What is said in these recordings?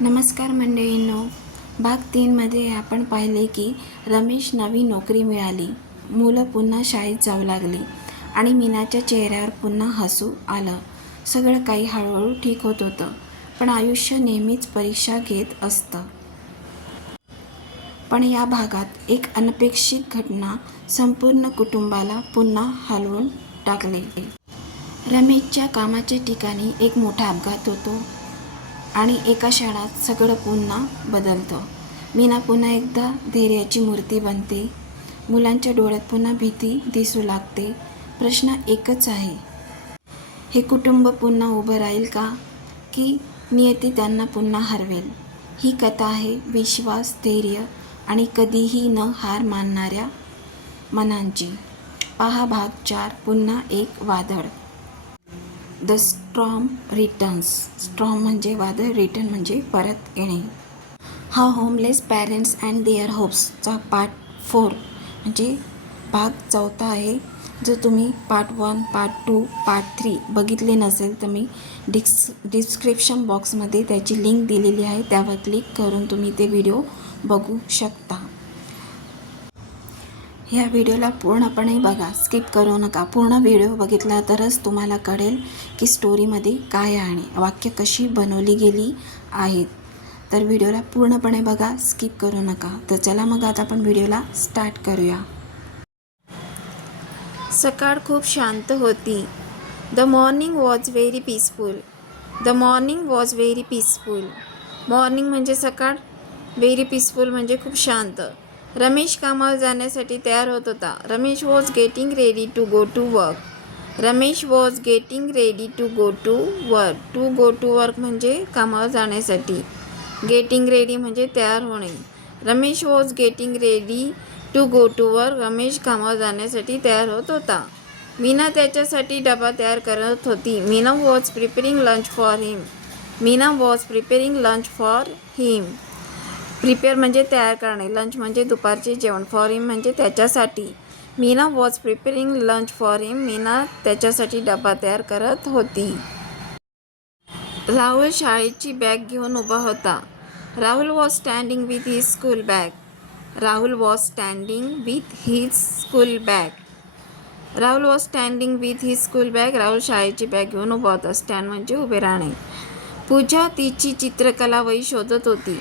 नमस्कार मंडळींनो, भाग 3मध्ये आपण पाहिले की रमेश नवी नोकरी मिळाली, मुलं पुन्हा शाळेत जाऊ लागली आणि मीनाच्या चेहऱ्यावर पुन्हा हसू आलं. सगळं काही हळूहळू ठीक होत होतं, पण आयुष्य नेहमीच परीक्षा घेत असतं. पण या भागात एक अनपेक्षित घटना संपूर्ण कुटुंबाला पुन्हा हलवून टाकले. रमेशच्या कामाच्या ठिकाणी एक मोठा अपघात होतो आणि एका क्षणात सगळं पुन्हा बदलतं. मीना पुन्हा एकदा धैर्याची मूर्ती बनते. मुलांच्या डोळ्यात पुन्हा भीती दिसू लागते. प्रश्न एकच आहे, हे कुटुंब पुन्हा उभं राहील का, की नियती त्यांना पुन्हा हरवेल? ही कथा आहे विश्वास, धैर्य आणि कधीही न हार मानणाऱ्या मनांची. पहा भाग 4, पुन्हा एक वादळ. The storm returns. स्टॉर्म म्हणजे वादळ, रिटर्न म्हणजे परत येणे. हा होमलेस पॅरेंट्स अँड देअर होप्सचा पार्ट 4 म्हणजे भाग 4 आहे. जर तुम्ही पार्ट 1, पार्ट 2, पार्ट 3 बघितले नसेल तर मी डिस्क्रिप्शन बॉक्समध्ये त्याची लिंक दिलेली आहे, त्यावर क्लिक करून तुम्ही ते व्हिडिओ बघू शकता. ह्या व्हिडिओला पूर्णपणे बघा, स्किप करू नका. पूर्ण व्हिडिओ बघितला तरच तुम्हाला कळेल की स्टोरीमध्ये काय आहे, वाक्य कशी बनवली गेली आहेत. तर व्हिडिओला पूर्णपणे बघा, स्किप करू नका. तर चला मग आता आपण व्हिडिओला स्टार्ट करूया. सकाळ खूप शांत होती. The morning was very peaceful. The morning was very peaceful. Morning म्हणजे सकाळ, व्हेरी पीसफुल म्हणजे खूप शांत. रमेश कामावर जाण्यासाठी तयार होत होता. Ramesh was getting ready to go to work. Ramesh was getting ready to go to work. To go to work म्हणजे कामावर जाण्यासाठी. गेटिंग रेडी म्हणजे तयार होणे. Ramesh was getting ready to go to work. Ramesh कामावर जाण्यासाठी तयार होत होता. मीना त्याच्यासाठी डबा तयार करत होती. Meena was preparing lunch for him. Meena was preparing lunch for him. Prepare म्हणजे तयार करणे, लंच म्हणजे दुपारचे जेवण, फॉर हिम म्हणजे त्याच्यासाठी. Meena was preparing lunch for him. Meena त्याच्यासाठी डबा तयार करत होती. राहुल शाळेची बॅग घेऊन उभा होता. Rahul was standing with his school bag. Rahul was standing with his school bag. Rahul was standing with his school bag. Rahul शाळेची बॅग घेऊन उभा होता. स्टँड म्हणजे उभे राहणे. पूजा तिची चित्रकला वही शोधत होती.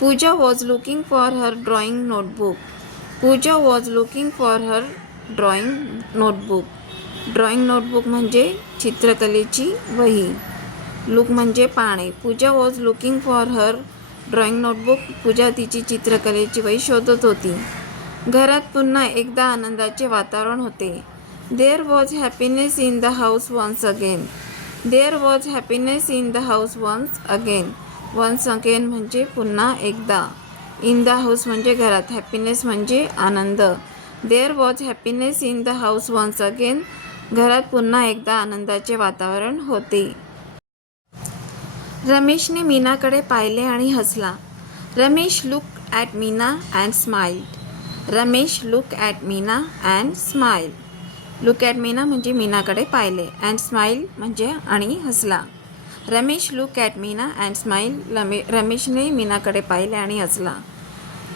Pooja was looking for her drawing notebook. Pooja was looking for her drawing notebook. Drawing notebook म्हणजे चित्रकलेची वही. लुक म्हणजे पाहणे. Pooja was looking for her drawing notebook. Pooja तिची चित्रकलेची वही शोधत होती. घरात पुन्हा एकदा आनंदाचे वातावरण होते. There was happiness in the house once again. There was happiness in the house once again. Once again म्हणजे पुन्हा एकदा. इन द हाऊस म्हणजे घरात. हॅपीनेस म्हणजे आनंद. There was happiness in the house once again. घरात पुन्हा एकदा आनंदाचे वातावरण होते. रमेशने मीनाकडे पाहिले आणि हसला. Ramesh looked at Meena and smiled. Ramesh look at Meena and smile. Look at Meena म्हणजे मीनाकडे पाहिले. अँड स्माइल म्हणजे आणि हसला. Ramesh look at Meena and smile. रमेशने मीनाकडे पाहिले आणि हसला.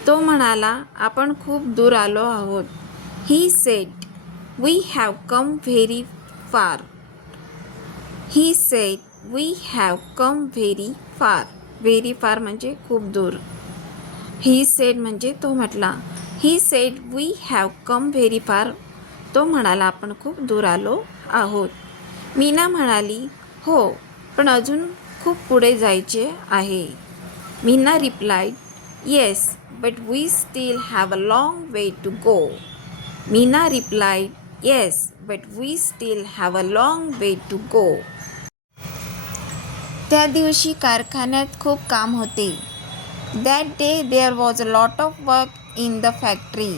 तो म्हणाला, आपण खूप दूर आलो आहोत. He said, we have come very far. He said, we have come very far. Very far म्हणजे खूप दूर. ही सेड म्हणजे तो म्हटला. He said, we have come very far. तो म्हणाला, आपण खूप दूर आलो आहोत. मीना म्हणाली, हो, पण अजून खूप पुढे जायचे आहे. Meena replied, yes, but we still have a long way to go. Meena replied, yes, but we still have a long way to go. त्या दिवशी कारखान्यात खूप काम होते. That day there was a lot of work in the factory.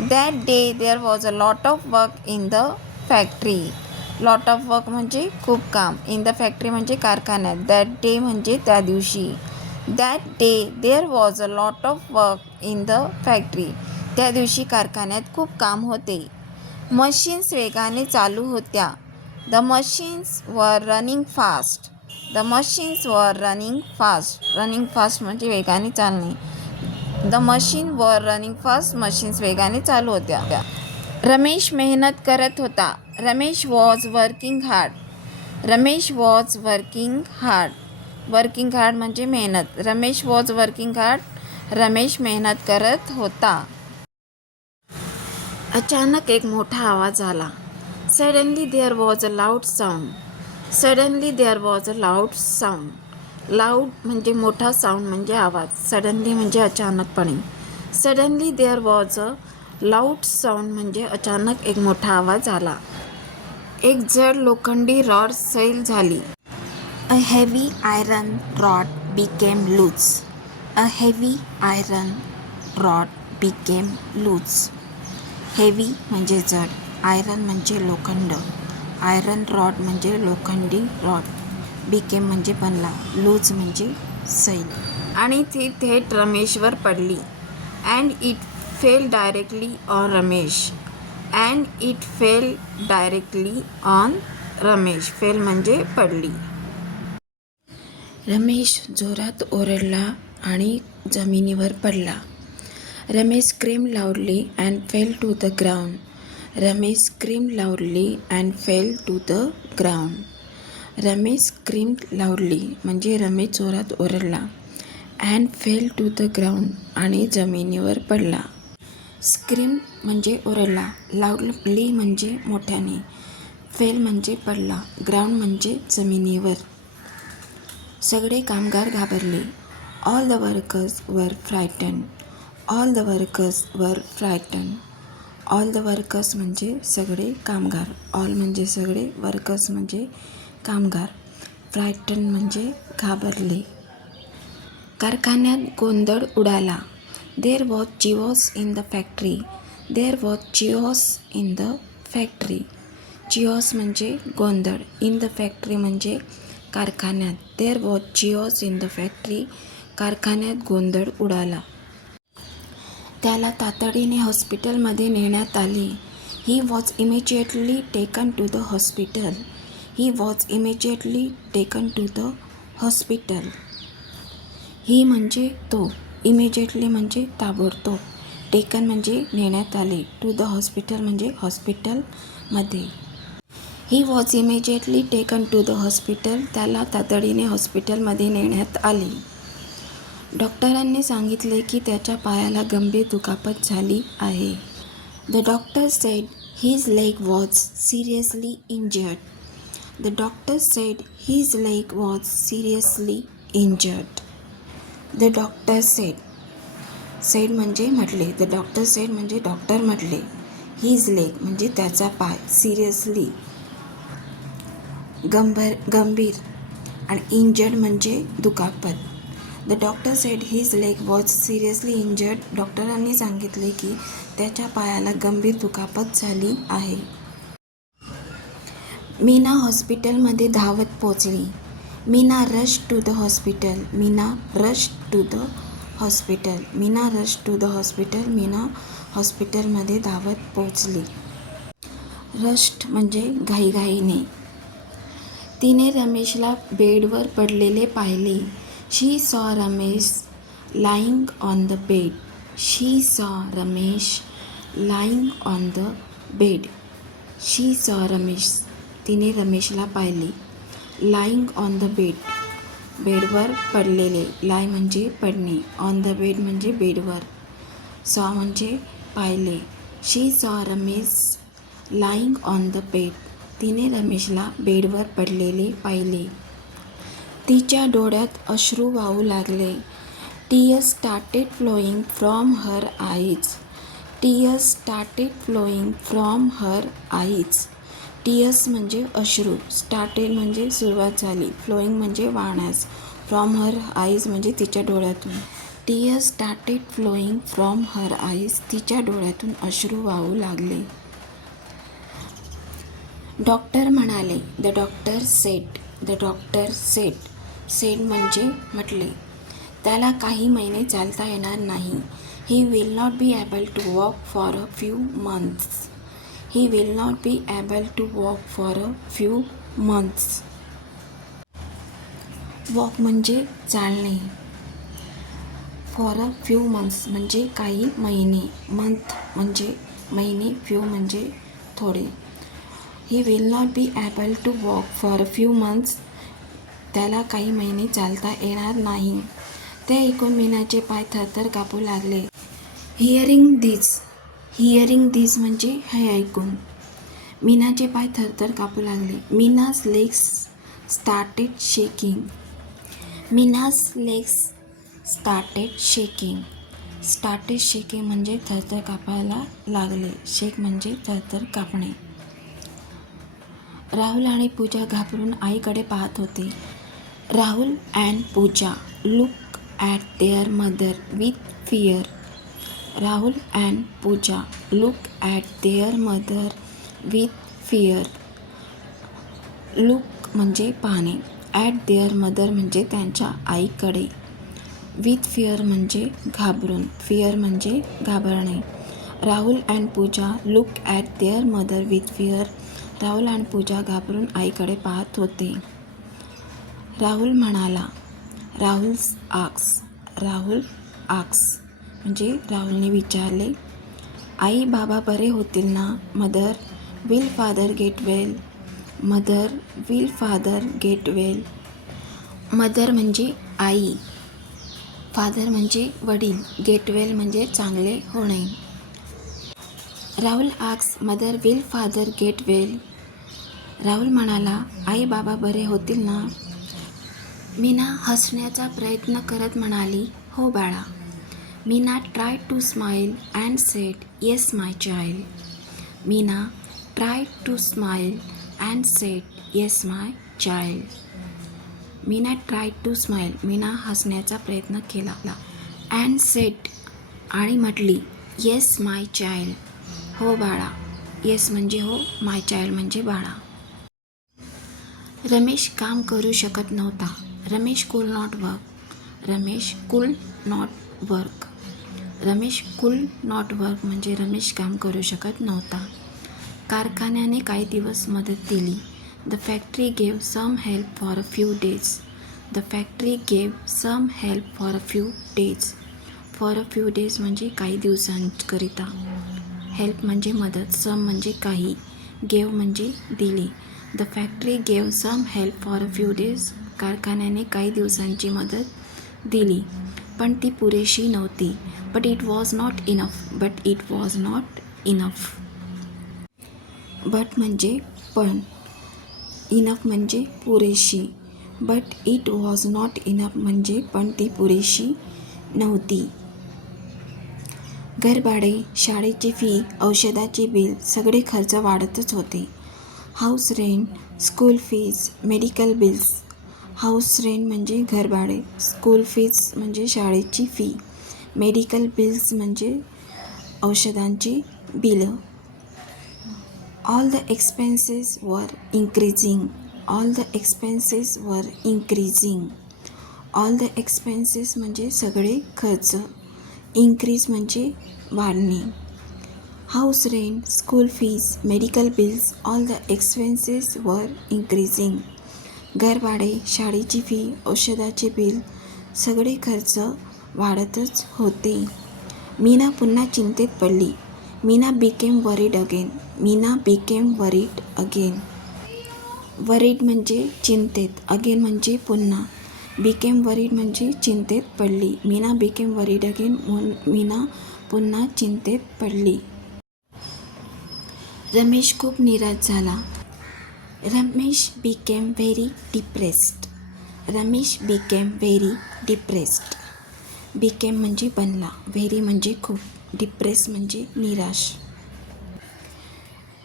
That day there was a lot of work in the factory. Lot of work म्हणजे खूप काम. In the factory म्हणजे कारखान्यात. दॅट डे म्हणजे त्या दिवशी. That day there was a lot of work in the factory. त्या दिवशी कारखान्यात खूप काम होते. मशीन्स वेगाने चालू होत्या. The machines were running fast. The the machines were running fast. Running fast म्हणजे वेगाने चालणे. The machine were running fast. Machines वेगाने चालू होत्या. रमेश मेहनत करत होता. Ramesh was working hard. Ramesh was working hard. Working hard म्हणजे मेहनत. Ramesh was working hard. Ramesh मेहनत करत होता. अचानक एक मोठा आवाज आला. Suddenly there was a loud sound. Suddenly there was a loud sound. Loud म्हणजे मोठा, साऊंड म्हणजे आवाज. सडनली म्हणजे अचानकपणे. Suddenly there was a loud sound म्हणजे अचानक एक मोठा आवाज आला. एक जड लोखंडी रॉड सैल झाली. A heavy iron rod became loose. A heavy iron rod became loose. Heavy म्हणजे जड, आयरन म्हणजे लोखंड, आयरन रॉड म्हणजे लोखंडी रॉड, बिकेम म्हणजे बनला, लूज म्हणजे सैल. आणि ती थेट रमेशवर पडली. And it fell directly on Ramesh. And it fell directly on Ramesh. Fell म्हणजे पडली. रमेश जोरात ओरडला आणि जमिनीवर पडला. Ramesh screamed loudly and fell to the ground. Ramesh screamed loudly and fell to the ground. Ramesh screamed loudly म्हणजे रमेश जोरात ओरडला. And fell to the ground आणि जमिनीवर पडला. स्क्रीम म्हणजे ओरडला. लाऊडली म्हणजे मोठ्याने. फेल म्हणजे पडला. ग्राउंड म्हणजे जमिनीवर. सगळे कामगार घाबरले. ऑल द वर्कर्स वर फ्रायटन्ड. ऑल द वर्कर्स वर फ्रायटन्ड. ऑल द वर्कर्स म्हणजे सगळे कामगार. ऑल म्हणजे सगळे, वर्कर्स म्हणजे कामगार. फ्रायटन्ड म्हणजे घाबरले. कारखान्यात गोंधळ उडाला. There was chaos in the factory. There was chaos in the factory. Chaos म्हणजे गोंधळ. इन द फॅक्टरी म्हणजे कारखान्यात. There was chaos in the factory. कारखान्यात गोंधळ उडाला. त्याला तातडीने हॉस्पिटलमध्ये नेण्यात आले. He was immediately taken to the hospital. He was immediately taken to the hospital. He म्हणजे तो. इमिजिएटली म्हणजे ताबडतोब. टेकन म्हणजे नेण्यात आले. टू द हॉस्पिटल म्हणजे हॉस्पिटलमध्ये. He was immediately taken to the hospital. त्याला तातडीने हॉस्पिटलमध्ये नेण्यात आले. डॉक्टरांनी सांगितले की त्याच्या पायाला गंभीर दुखापत झाली आहे. The doctor sed his leg was seriously injured. The doctor sed his leg was seriously injured. The doctor said. Said म्हणजे म्हटले. द डॉक्टर सेड म्हणजे डॉक्टर म्हटले. हिज लेग म्हणजे त्याचा पाय. सिरियसली गंभीर आणि इंजर्ड म्हणजे दुखापत. The doctor sed his leg was seriously injured. डॉक्टरांनी सांगितले की त्याच्या पायाला गंभीर दुखापत झाली आहे. मीना हॉस्पिटलमध्ये धावत पोचली. Meena rush to the hospital. Meena rush to the hospital. Meena rush to the hospital. Meena हॉस्पिटलमध्ये धावत पोचली. रश्ड म्हणजे घाईघाईने. तिने रमेशला बेडवर पडलेले पाहिले. She saw Ramesh lying on the bed. She saw Ramesh lying on the bed. She saw Ramesh. तिने रमेशला पाहिले. Lying on the bed. बेडवर पडलेले. लाई म्हणजे पडणे. ऑन द बेड म्हणजे बेडवर. सॉ म्हणजे पाहिले. She saw Ramesh lying on the bed. तिने रमेशला बेडवर पडलेले पाहिले. तिच्या डोळ्यात अश्रू वाहू लागले. Tears started flowing from her eyes. Tears started flowing from her eyes. Tears म्हणजे अश्रू. स्टार्टेड म्हणजे सुरुवात झाली. फ्लोईंग म्हणजे वाहण्यास. फ्रॉम हर आईज म्हणजे तिच्या डोळ्यातून. Tears started flowing from her eyes. तिच्या डोळ्यातून अश्रू वाहू लागले. डॉक्टर म्हणाले. The doctor said. The doctor said. Said म्हणजे म्हटले. त्याला काही महिने चालता येणार नाही. He will not be able to walk for a few months. He will not be able to walk for a few months. Walk म्हणजे चालणे. फॉर अ फ्यू मंथ्स म्हणजे काही महिने. मंथ म्हणजे महिने. फ्यू म्हणजे थोडे. He will not be able to walk for a few months. त्याला काही महिने चालता येणार नाही. ते ऐकून मीनाचे पाय थरथर कापू लागले. हिअरिंग दिस म्हणजे हे ऐकून मीनाचे पाय थरथर कापू लागले. Meena's legs started shaking. Started shaking म्हणजे थरथर कापायला लागले. शेक म्हणजे थरथर कापणे. राहुल आणि पूजा घाबरून आईकडे पाहत होते. Rahul and Pooja look at their mother with fear. Rahul and Pooja look at their mother with fear. Look म्हणजे पाहणे. ॲट देअर मदर म्हणजे त्यांच्या आईकडे. विथ फिअर म्हणजे घाबरून. फिअर म्हणजे घाबरणे. Rahul and Pooja look at their mother with fear. Rahul आणि पूजा घाबरून आईकडे पाहत होते. राहुल म्हणाला. राहुल आक्स म्हणजे राहुलने विचारले. आई बाबा बरे होतील ना? Mother will father get well. Mother म्हणजे आई. फादर म्हणजे वडील. गेट वेल म्हणजे चांगले होणे. Rahul asks mother will father get well. Rahul म्हणाला, आई बाबा बरे होतील ना? मीना हसण्याचा प्रयत्न करत म्हणाली, हो बाळा. Meena try to smile and said, yes my child. Meena try to smile and said, yes my child. Meena try to smile. Meena हसण्याचा प्रयत्न केला. अँड सेड आणि म्हटली, येस माय चाइल्ड. हो बाळा. येस म्हणजे हो, माय चाइल्ड म्हणजे बाळा. रमेश काम करू शकत नव्हता. रमेश कुड नॉट वर्क म्हणजे रमेश काम करू शकत नव्हता. कारखान्याने काही दिवस मदत दिली. The factory gave some help for a few days. For a few days म्हणजे काही दिवसांकरिता. हेल्प म्हणजे मदत. सम म्हणजे काही. गेव म्हणजे दिली. The factory gave some help for a few days. कारखान्याने काही दिवसांची मदत दिली, पण ती पुरेशी नव्हती. But it was not enough. But म्हणजे पण. इनफ म्हणजे पुरेशी. But it was not enough म्हणजे पण ती पुरेशी नव्हती. घरभाडे, शाळेची फी, औषधाचे बिल सगळे खर्च वाढतच होते. House rent, school fees, medical bills. House rent म्हणजे घरभाडे. स्कूल फीज म्हणजे शाळेची फी. मेडिकल बिल्स म्हणजे औषधांची बिलं. ऑल द एक्सपेन्सेस वर इन्क्रीजिंग. ऑल द एक्सपेन्सेस म्हणजे सगळे खर्च. इन्क्रीज म्हणजे वाढणे. House rent, school fees, medical bills. All the expenses वर इन्क्रीजिंग. घरभाडे, शाळेची फी, औषधाचे बिल सगळे खर्च वाढतच होते. मीना पुन्हा चिंतेत पडली. Meena became worried again. Worried म्हणजे चिंतेत. अगेन म्हणजे पुन्हा. बिकेम वरीड म्हणजे चिंतेत पडली. Meena became worried again. Meena पुन्हा चिंतेत पडली. रमेश खूप निराश झाला. Ramesh became very depressed. Became म्हणजे बनला. व्हेरी म्हणजे खूप. डिप्रेस म्हणजे निराश.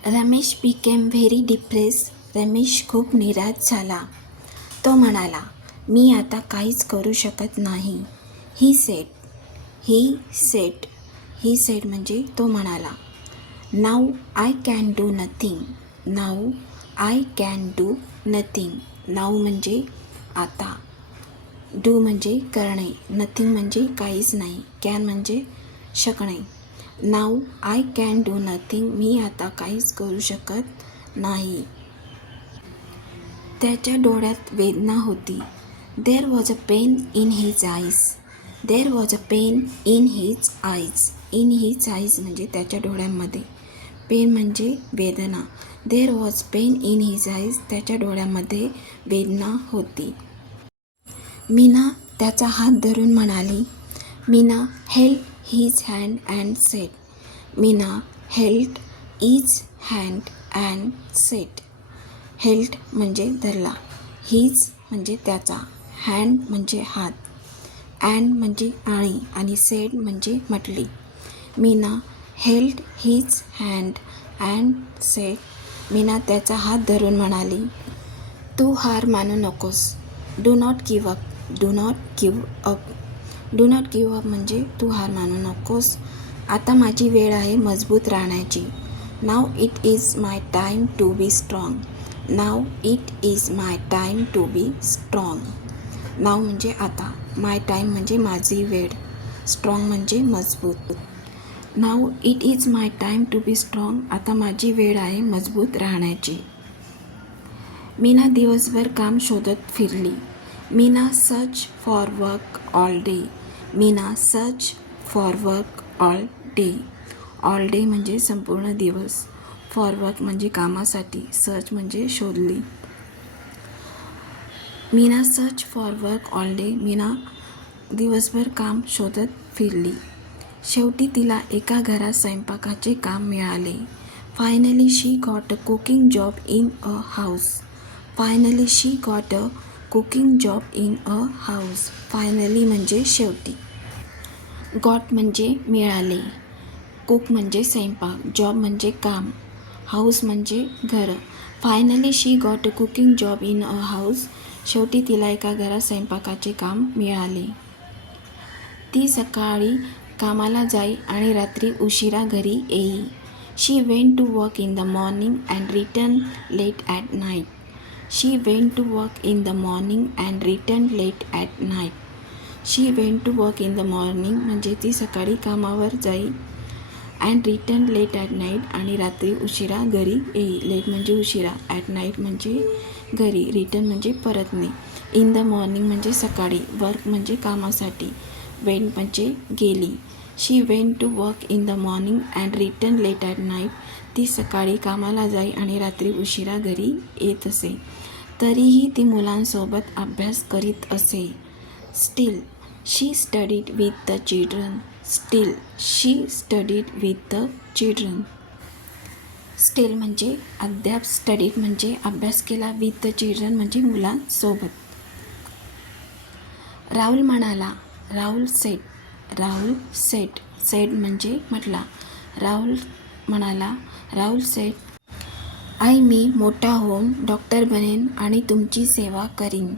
Ramesh became very depressed. Ramesh खूप निराश झाला. तो म्हणाला, मी आता काहीच करू शकत नाही. ही सेड म्हणजे तो म्हणाला. Now I can do nothing. Now म्हणजे आता. डू म्हणजे करणे. नथिंग म्हणजे काहीच नाही. कॅन म्हणजे शकणे. Now I can do nothing. मी आता काहीच करू शकत नाही. त्याच्या डोळ्यात वेदना होती. There was a pain in his eyes. There was a pain in his eyes. In his eyes म्हणजे त्याच्या डोळ्यांमध्ये. पेन म्हणजे वेदना. There was pain in his eyes. त्याच्या डोळ्यांमध्ये वेदना होती. मीना त्याचा हात धरून म्हणाली. Meena held his hand and said. Meena held his hand and sed. Held म्हणजे धरला, हिज म्हणजे त्याचा, हँड म्हणजे हात, अँड म्हणजे आणि सेड म्हणजे म्हटली. Meena held his hand and said. Meena त्याचा हात धरून म्हणाली, तू हार मानू नकोस. Do not give up. Do not give up. Do not give up म्हणजे तू हार मानू नकोस. आता माझी वेळ आहे मजबूत राहण्याची. Now it is my time to be strong. Now it is my time to be strong. Now म्हणजे आता, माय टाईम म्हणजे माझी वेळ, स्ट्रॉंग म्हणजे मजबूत. Now it is my time to be strong. आता माझी वेळ आहे मजबूत राहण्याची. मीना दिवसभर काम शोधत फिरली. Meena search for work all day. Meena search for work all day. All day म्हणजे संपूर्ण दिवस. फॉर वर्क म्हणजे कामासाठी. सर्च म्हणजे शोधली. Meena search for work all day. Meena दिवसभर काम शोधत फिरली. शेवटी तिला एका घरात स्वयंपाकाचे काम मिळाले. Finally she got a cooking job in a house. Finally she got a cooking job in a house. Finally म्हणजे शेवटी. गॉट म्हणजे मिळाले. कुक म्हणजे स्वयंपाक. जॉब म्हणजे काम. हाऊस म्हणजे घर. Finally she got a cooking job in a house. शेवटी तिला एका घरात स्वयंपाकाचे काम मिळाले. ती सकाळी कामाला जाई आणि रात्री उशिरा घरी येई. She went to work in the morning and return late at night. She went to work in the morning and return late at night. She went to work in the morning म्हणजे ती सकाळी कामावर जाई, and return late at night आणि रात्री उशिरा घरी येई. लेट म्हणजे उशिरा, ॲट नाईट म्हणजे घरी, रिटर्न म्हणजे परतणे, इन द मॉर्निंग म्हणजे सकाळी, वर्क म्हणजे कामासाठी, वेंट म्हणजे गेली. She went to work in the morning and return late at night. ती सकाळी कामाला जाई आणि रात्री उशिरा घरी येत असे. तरीही ती मुलांसोबत अभ्यास करीत असे. Steel she studied with the children. Steel she studied with the children. Steel म्हणजे अद्याप, स्टडीड म्हणजे अभ्यास केला, विथ द चिल्ड्रन म्हणजे मुलांसोबत. राहुल म्हणाला. Rahul sed. Rahul sed. Said म्हणजे म्हटला. राहुल म्हणाला. राहुल सेड, मी मोठा होऊन डॉक्टर बनेन आणि तुमची सेवा करीन.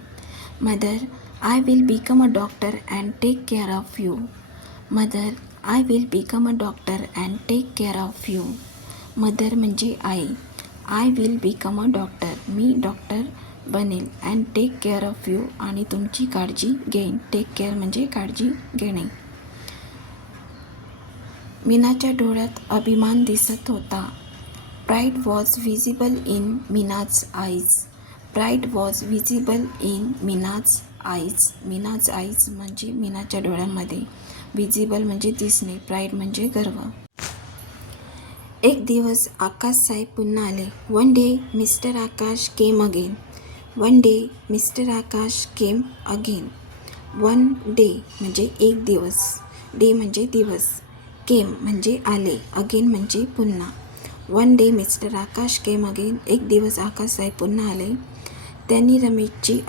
Mother I will become a doctor and take care of you. Mother I will become a doctor and take care of you. Mother म्हणजे आई. I will become a doctor मी डॉक्टर बनेल, and take care of you आणि तुमची काळजी घेईन. Take care म्हणजे काळजी घेणे. मीनाच्या डोळ्यात अभिमान दिसत होता. Pride was visible in Meena's eyes. Pride was visible in Meena's eyes. Meena's eyes म्हणजे मीनाच्या डोळ्यांमध्ये. व्हिजिबल म्हणजे दिसणे. प्राईड म्हणजे गर्व. एक दिवस आकाश साहेब पुन्हा आले. One day mister Akash came again. One day mister Akash came again. One day म्हणजे एक दिवस. डे म्हणजे दिवस. केम म्हणजे आले. अगेन म्हणजे पुन्हा. One day mister Akash came again. एक दिवस आकाश साहेब पुन्हा आले. त्यांनी रमेशची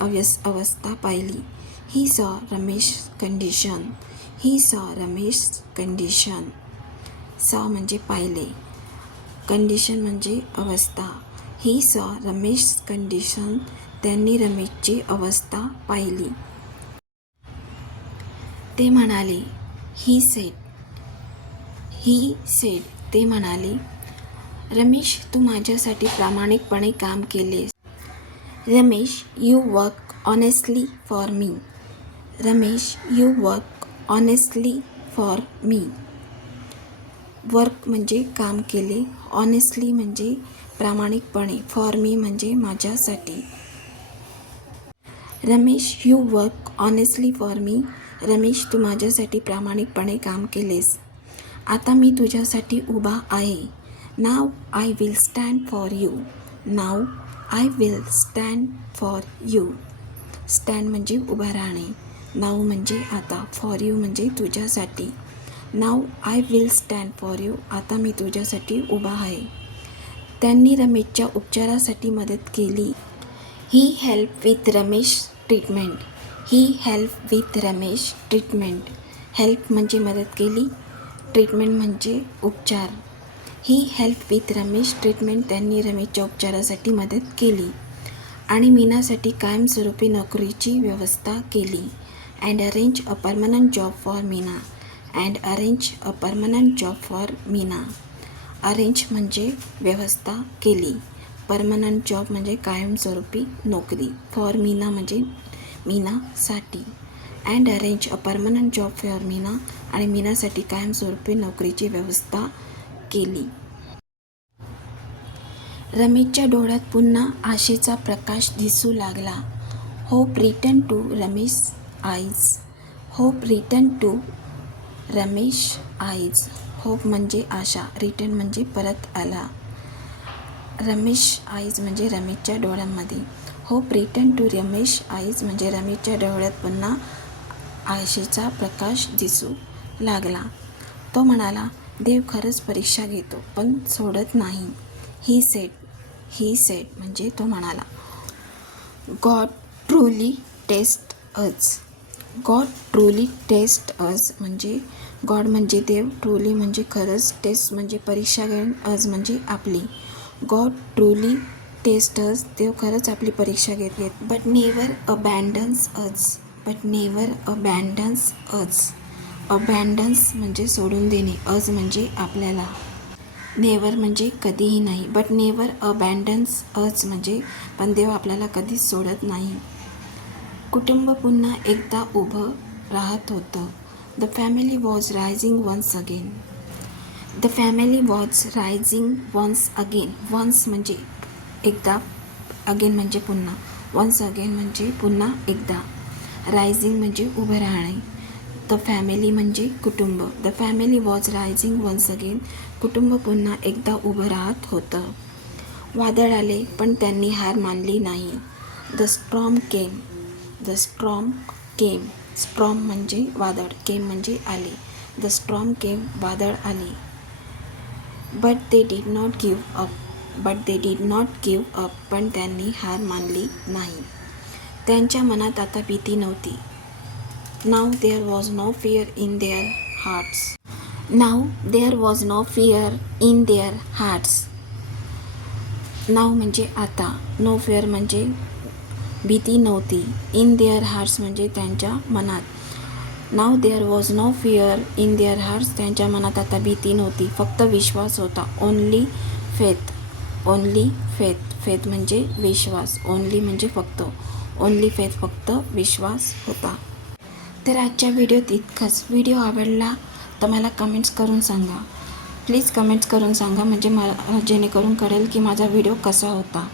अवस्था पाहिली. He saw Ramesh condition. He saw Ramesh condition. सॉ म्हणजे पाहिले. कंडिशन म्हणजे अवस्था. He saw Ramesh condition. त्यांनी रमेशची अवस्था पाहिली. ते म्हणाले. He said. He said. ते म्हणाले. रमेश तू माझ्यासाठी प्रामाणिकपणे काम केलेस. Ramesh you work honestly for me. Ramesh you work honestly for me. Work म्हणजे काम केले. ऑनेस्टली म्हणजे प्रामाणिकपणे. फॉर मी म्हणजे माझ्यासाठी. Ramesh you work honestly for me. Ramesh तू माझ्यासाठी प्रामाणिकपणे काम केलेस. आता मी तुझ्यासाठी उभा आहे. Now I will stand for you. Now I will stand for you. Stand म्हणजे उभा राहणे, नाव म्हणजे आता, फॉर यू म्हणजे तुझ्यासाठी. Now I will stand for you. आता मी तुझ्यासाठी उभा आहे. त्यांनी रमेशच्या उपचारासाठी मदत केली. He help with Ramesh treatment. He help with Ramesh treatment. Help म्हणजे मदत केली, ट्रीटमेंट म्हणजे उपचार. He help with Ramesh treatment. त्यांनी रमेशच्या उपचारासाठी मदत केली आणि मीनासाठी कायमस्वरूपी नोकरीची व्यवस्था केली. And arrange a permanent job for Meena. And arrange a permanent job for Meena. Arrange म्हणजे व्यवस्था केली, परमनंट जॉब म्हणजे कायमस्वरूपी नोकरी, फॉर मीना म्हणजे मीनासाठी. And arrange a permanent job for Meena. आणि मीनासाठी कायमस्वरूपी नोकरीची व्यवस्था केली. रमेशच्या डोळ्यात पुन्हा आशेचा प्रकाश दिसू लागला. Hope return to Ramesh eyes. Hope return to Ramesh eyes. Hope म्हणजे आशा, रिटर्न म्हणजे परत आला. रमेश आईज म्हणजे रमेशच्या डोळ्यांमध्ये. Hope return to Ramesh eyes म्हणजे रमेशच्या डोळ्यात पुन्हा आशेचा प्रकाश दिसू लागला. तो म्हणाला, देव खरंच परीक्षा घेतो पण सोडत नाही. ही सेड म्हणजे तो म्हणाला. गॉड ट्रूली टेस्ट अज. गॉड ट्रूली टेस्ट अज म्हणजे गॉड म्हणजे देव, ट्रूली म्हणजे खरंच, टेस्ट म्हणजे परीक्षा घेऊन, अज म्हणजे आपली. गॉड ट्रूली टेस्ट अज. देव खरंच आपली परीक्षा घेत. बट नेवर अबॅन्डन्स अज. बट नेवर अबॅन्डन्स अज. अबॅन्डन्स म्हणजे सोडून देणे, अज म्हणजे आपल्याला. नेवर म्हणजे कधीही नाही, बट नेवर अबॅन्डन्स अज म्हणजे पण देव आपल्याला कधीच सोडत नाही. कुटुंब पुन्हा एकदा उभं राहत होतं. The family was rising once again. The family was rising once again. Once म्हणजे एकदा, अगेन म्हणजे पुन्हा, वन्स अगेन म्हणजे पुन्हा एकदा. रायझिंग म्हणजे उभं राहणे. द फॅमिली म्हणजे कुटुंब. The family was rising once again. कुटुंब पुन्हा एकदा उभं राहत होतं. वादळ आले पण त्यांनी हार मानली नाही. The storm came. The storm came. Storm म्हणजे वादळ, केम म्हणजे आले. द स्ट्रॉम केम. वादळ आले. But they did not give up. But they did not give up. पण त्यांनी हार मानली नाही. त्यांच्या मनात आता भीती नव्हती. Now there was no fear in their hearts. Now there was no fear in their hearts. Now म्हणजे आता, नो फिअर म्हणजे भीती नव्हती, इन देअर हार्ट्स म्हणजे त्यांच्या मनात. Now there was no fear in their hearts. त्यांच्या मनात आता भीती नव्हती, फक्त विश्वास होता. Only faith. Only faith. Faith म्हणजे विश्वास. ओनली म्हणजे फक्त, ओनली फेथ फक्त विश्वास होता. तर आजच्या व्हिडिओत इतकंच. व्हिडिओ आवडला तर मला कमेंट्स करून सांगा. प्लीज कमेंट्स करून सांगा, म्हणजे मला जेणेकरून कळेल की माझा व्हिडिओ कसा होता.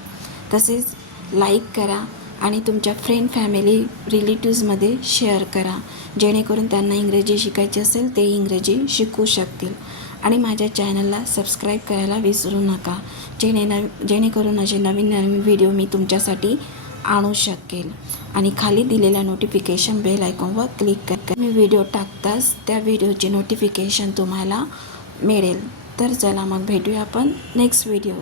तसेच लाईक करा आणि तुमच्या फ्रेंड, फॅमिली, रिलेटिव्समध्ये शेअर करा, जेणेकरून त्यांना इंग्रजी शिकायची असेल ते इंग्रजी शिकू शकतील. आणि माझ्या चॅनलला सबस्क्राईब करायला विसरू नका, जेणेकरून असे नवीन नवीन व्हिडिओ मी तुमच्यासाठी आणू शकेल. आणि खाली दिलेल्या नोटिफिकेशन बेल आयकॉनवर क्लिक करा. मी व्हिडिओ टाकताच त्या व्हिडिओचे नोटिफिकेशन तुम्हाला मिळेल. तर चला मग भेटूया आपण नेक्स्ट व्हिडिओ.